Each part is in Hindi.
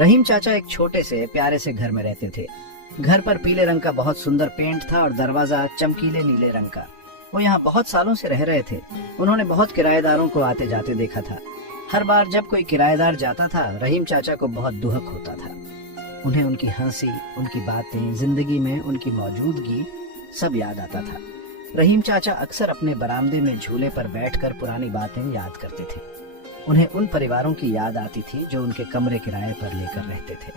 रहीम चाचा एक छोटे से प्यारे से घर में रहते थे। घर पर पीले रंग का बहुत सुंदर पेंट था और दरवाजा चमकीले नीले रंग का। वो यहाँ बहुत सालों से रह रहे थे। उन्होंने बहुत किराएदारों को आते जाते देखा था। हर बार जब कोई किराएदार जाता था, रहीम चाचा को बहुत दुहक होता था। उन्हें उनकी हंसी, उनकी बातें, जिंदगी में उनकी मौजूदगी सब याद आता था। रहीम चाचा अक्सर अपने बरामदे में झूले पर बैठकर पुरानी बातें याद करते थे। उन्हें उन परिवारों की याद आती थी जो उनके कमरे किराए पर लेकर रहते थे।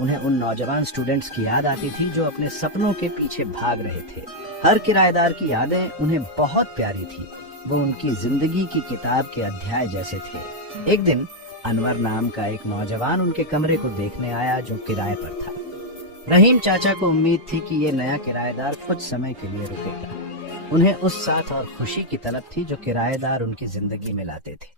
उन्हें उन नौजवान स्टूडेंट्स की याद आती थी जो अपने सपनों के पीछे भाग रहे थे। हर किराएदार की यादें उन्हें बहुत प्यारी थी। वो उनकी जिंदगी की किताब के अध्याय जैसे थे। एक दिन अनवर नाम का एक नौजवान उनके कमरे को देखने आया जो किराए पर था। रहीम चाचा को उम्मीद थी कि ये नया किराएदार कुछ समय के लिए रुकेगा। उन्हें उस साथ और खुशी की तलब थी जो किराएदार उनकी जिंदगी में लाते थे।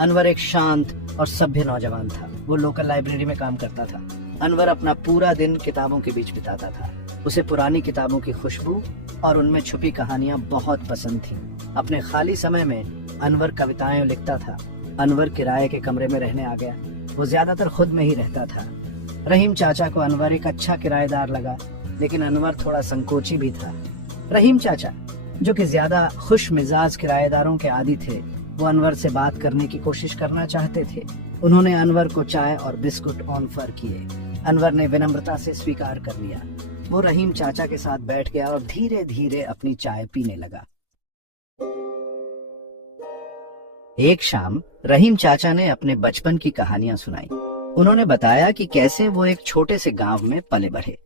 अनवर एक शांत और सभ्य नौजवान था। वो लोकल लाइब्रेरी में काम करता था। अनवर अपना पूरा दिन किताबों के बीच बिताता था। उसे पुरानी किताबों की खुशबू और उनमें छुपी कहानियां बहुत पसंद थीं। अपने खाली समय में अनवर कविताएं लिखता था। अनवर किराए के कमरे में रहने आ गया। वो ज्यादातर खुद में ही रहता था। रहीम चाचा को अनवर एक अच्छा किराएदार लगा, लेकिन अनवर थोड़ा संकोची भी था। रहीम चाचा, जो कि ज्यादा खुश मिजाज किराएदारों के आदी थे, वो अनवर से बात करने की कोशिश करना चाहते थे। उन्होंने अनवर को चाय और बिस्कुट ऑफर किए। अनवर ने विनम्रता से स्वीकार कर लिया। वो रहीम चाचा के साथ बैठ गया और धीरे धीरे अपनी चाय पीने लगा। एक शाम रहीम चाचा ने अपने बचपन की कहानियां सुनाई। उन्होंने बताया कि कैसे वो एक छोटे से गांव में पले बढ़े।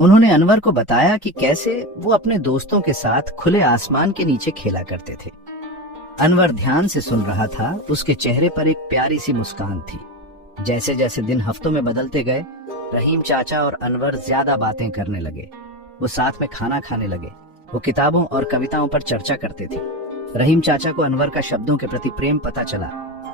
उन्होंने अनवर को बताया कि कैसे वो अपने दोस्तों के साथ खुले आसमान के नीचे खेला करते थे। अनवर ध्यान से सुन रहा था। उसके चेहरे पर एक प्यारी सी मुस्कान थी। जैसे जैसे दिन हफ्तों में बदलते गए, रहीम चाचा और अनवर ज्यादा बातें करने लगे। वो साथ में खाना खाने लगे। वो किताबों और कविताओं पर चर्चा करते थे। रहीम चाचा को अनवर का शब्दों के प्रति प्रेम पता चला।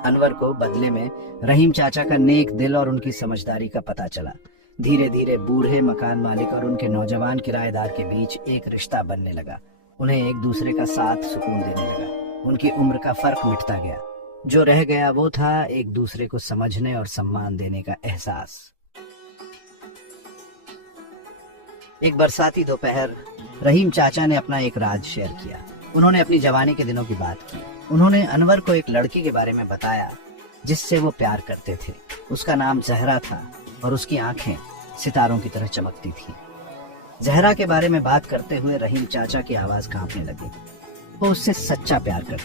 अनवर को बदले में रहीम चाचा का नेक दिल और उनकी समझदारी का पता चला। धीरे धीरे बूढ़े मकान मालिक और उनके नौजवान किराएदार के बीच एक रिश्ता बनने लगा। उन्हें एक दूसरे का साथ सुकून देने लगा। उनकी उम्र का फर्क मिटता गया। जो रह गया वो था एक दूसरे को समझने और सम्मान देने का एहसास। एक बरसाती दोपहर रहीम चाचा ने अपना एक राज शेयर किया। उन्होंने अपनी जवानी के दिनों की बात की। उन्होंने अनवर को एक लड़की के बारे में बताया जिससे वो प्यार करते थे। उसका नाम जहरा था और उसकी आंखें सितारों की तरह चमकती थी। जहरा के बारे में बात करते हुए रहीम चाचा की आवाज कांपने लगी। वो उससे सच्चा प्यार करते